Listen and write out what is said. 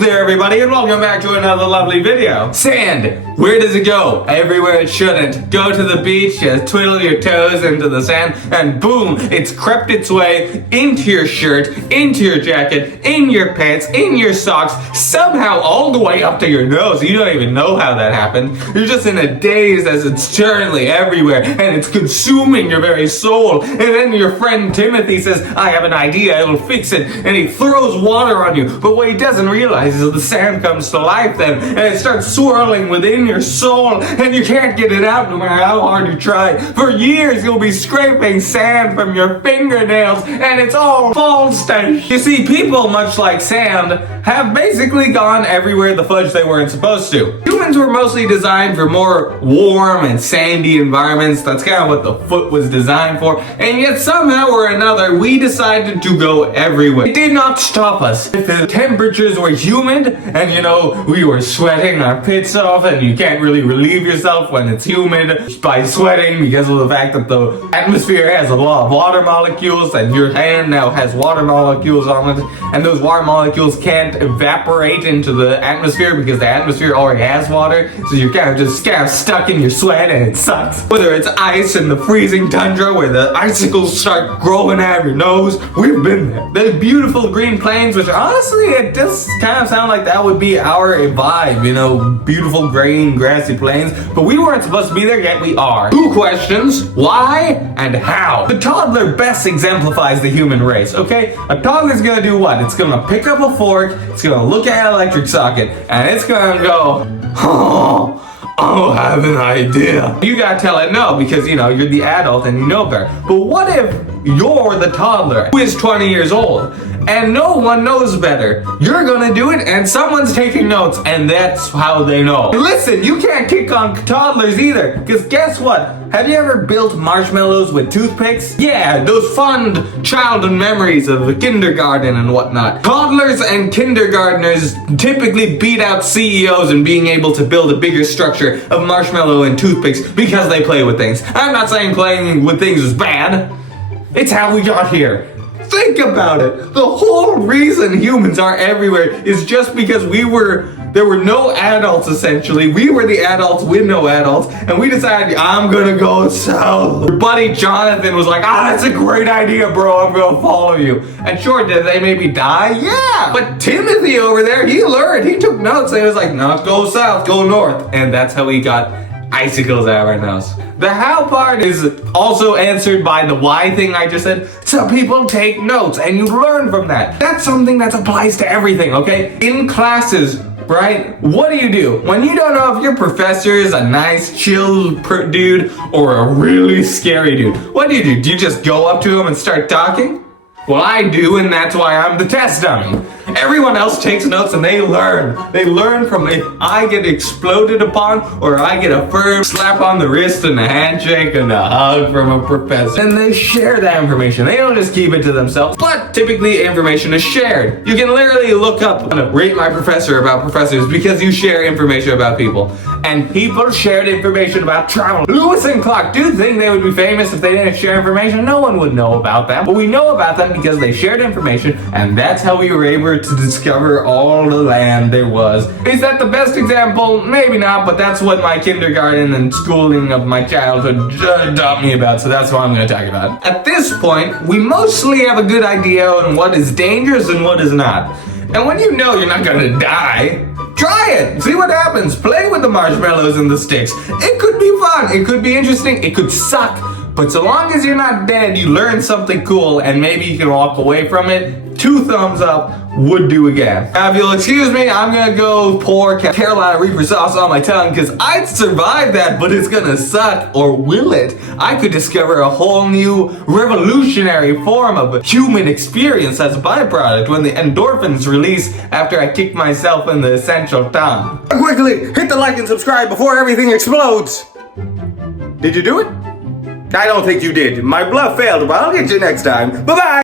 there everybody, and welcome back to another lovely video. Sand, where does it go? Everywhere it shouldn't. Go to the beach, just twiddle your toes into the sand, and boom, it's crept its way into your shirt, into your jacket, in your pants, in your socks, somehow all the way up to your nose. You don't even know how that happened. You're just in a daze as it's currently everywhere, and it's consuming your very soul. And then your friend Timothy says, I have an idea, it'll fix it, and he throws water on you. But what he doesn't realize is the sand comes to life then, and it starts swirling within your soul, and you can't get it out no matter how hard you try. For years you'll be scraping sand from your fingernails, and it's all fall stench. You see, people, much like sand, have basically gone everywhere the fudge they weren't supposed to. Humans were mostly designed for more warm and sandy environments. That's kind of what the foot was designed for, and yet somehow or another we decided to go everywhere. It did not stop us. If the temperatures were humid, and we were sweating our pits off, and you can't really relieve yourself when it's humid by sweating because of the fact that the atmosphere has a lot of water molecules, and your hand now has water molecules on it, and those water molecules can't evaporate into the atmosphere because the atmosphere already has water, so you're kind of stuck in your sweat, and it sucks. Whether it's ice in the freezing tundra where the icicles start growing out of your nose, we've been there. The beautiful green plains, which honestly, it does kind of sound like that would be our vibe, beautiful green grassy plains, but we weren't supposed to be there, yet we are. 2 questions: why and how? The toddler best exemplifies the human race, okay? A toddler's gonna do what? It's gonna pick up a fork, it's gonna look at an electric socket, and it's gonna go, oh, I have an idea. You gotta tell it no, because you're the adult and you know better. But what if you're the toddler who is 20 years old and no one knows better? You're gonna do it and someone's taking notes, and that's how they know. Listen, you can't kick on toddlers either, because guess what? Have you ever built marshmallows with toothpicks? Yeah, those fond childhood memories of the kindergarten and whatnot. Toddlers and kindergartners typically beat out CEOs in being able to build a bigger structure of marshmallow and toothpicks because they play with things. I'm not saying playing with things is bad. It's how we got here. Think about it. The whole reason humans are everywhere is just because there were no adults essentially. We were the adults with no adults, and we decided, I'm gonna go south. Your buddy Jonathan was like, that's a great idea, bro, I'm gonna follow you. And sure, did they maybe die? Yeah, but Timothy over there, he learned, he took notes, and he was like, not go south, go north. And that's how he got icicles out of our nose. The how part is also answered by the why thing I just said. Some people take notes and you learn from that. That's something that applies to everything, okay? In classes, right? What do? When you don't know if your professor is a nice, chill dude or a really scary dude, what do? Do you just go up to him and start talking? Well, I do, and that's why I'm the test dummy. Everyone else takes notes and they learn. They learn from if I get exploded upon or I get a firm slap on the wrist and a handshake and a hug from a professor. And they share that information. They don't just keep it to themselves, but typically information is shared. You can literally look up and rate my professor about professors because you share information about people. And people shared information about travel. Lewis and Clark, do you think they would be famous if they didn't share information? No one would know about them. But we know about them because they shared information, and that's how we were able to discover all the land there was. Is that the best example? Maybe not, but that's what my kindergarten and schooling of my childhood taught me about, so that's what I'm going to talk about. At this point, we mostly have a good idea on what is dangerous and what is not. And when you know you're not going to die, try it! See what happens. Play with the marshmallows and the sticks. It could be fun. It could be interesting. It could suck. But so long as you're not dead, you learn something cool, and maybe you can walk away from it. 2 thumbs up would do again. Now, if you'll excuse me, I'm gonna go pour Carolina Reaper sauce on my tongue, because I'd survive that, but it's gonna suck. Or will it? I could discover a whole new revolutionary form of human experience as a byproduct when the endorphins release after I kick myself in the essential tongue. Quickly, hit the like and subscribe before everything explodes. Did you do it? I don't think you did. My bluff failed, but I'll get you next time. Bye-bye!